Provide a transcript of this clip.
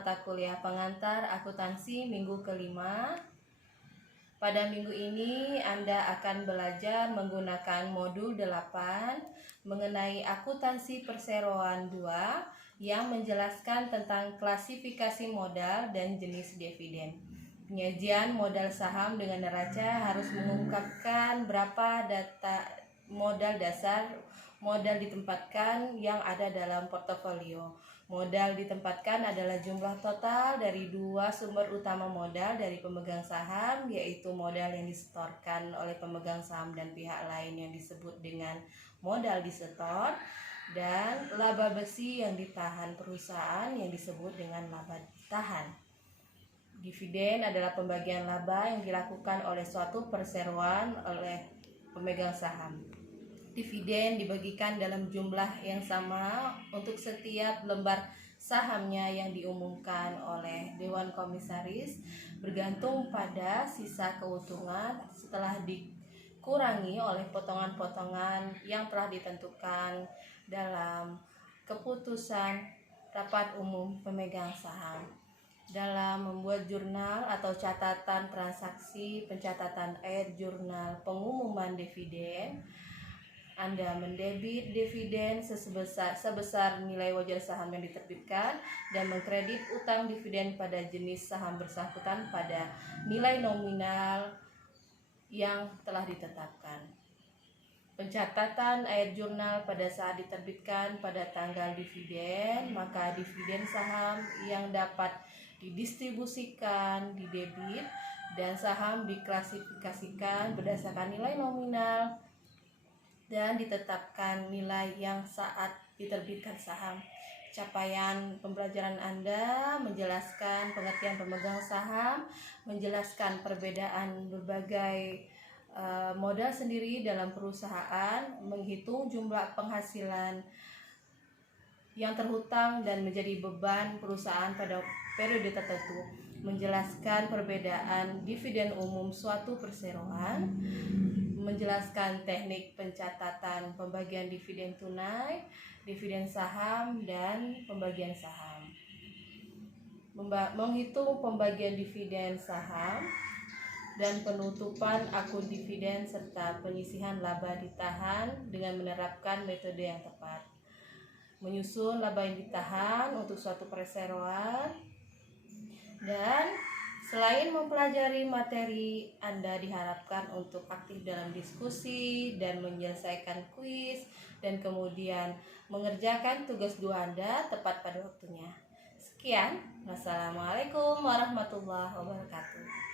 mata kuliah pengantar akuntansi minggu kelima. Pada minggu ini Anda akan belajar menggunakan modul 8 mengenai akuntansi perseroan 2 yang menjelaskan tentang klasifikasi modal dan jenis dividen. Penyajian modal saham dengan neraca harus mengungkapkan berapa data modal dasar modal ditempatkan yang ada dalam portofolio. Modal ditempatkan adalah jumlah total dari dua sumber utama modal dari pemegang saham, yaitu modal yang disetorkan oleh pemegang saham dan pihak lain yang disebut dengan modal disetor, dan laba besi yang ditahan perusahaan yang disebut dengan laba ditahan. Dividen adalah pembagian laba yang dilakukan oleh suatu perseroan oleh pemegang saham. Dividen dibagikan dalam jumlah yang sama untuk setiap lembar sahamnya yang diumumkan oleh Dewan Komisaris, bergantung pada sisa keuntungan setelah dikurangi oleh potongan-potongan yang telah ditentukan dalam keputusan rapat umum pemegang saham. Dalam membuat jurnal atau catatan transaksi pencatatan air jurnal pengumuman dividen, Anda mendebit dividen sebesar nilai wajar saham yang diterbitkan dan mengkredit utang dividen pada jenis saham bersangkutan pada nilai nominal yang telah ditetapkan. Pencatatan air jurnal pada saat diterbitkan pada tanggal dividen, maka dividen saham yang dapat didistribusikan didebit dan saham diklasifikasikan berdasarkan nilai nominal dan ditetapkan nilai yang saat diterbitkan saham. Capaian pembelajaran Anda menjelaskan pengertian pemegang saham, menjelaskan perbedaan berbagai modal sendiri dalam perusahaan, menghitung jumlah penghasilan yang terhutang dan menjadi beban perusahaan pada periode tertentu, menjelaskan perbedaan dividen umum suatu perseroan, menjelaskan teknik pencatatan pembagian dividen tunai, dividen saham, dan pembagian saham. Menghitung pembagian dividen saham dan penutupan akun dividen serta penyisihan laba ditahan dengan menerapkan metode yang tepat. Menyusun laba yang ditahan untuk suatu perseroan. Dan selain mempelajari materi, Anda diharapkan untuk aktif dalam diskusi dan menyelesaikan kuis dan kemudian mengerjakan tugas 2 Anda tepat pada waktunya. Sekian, wassalamualaikum warahmatullahi wabarakatuh.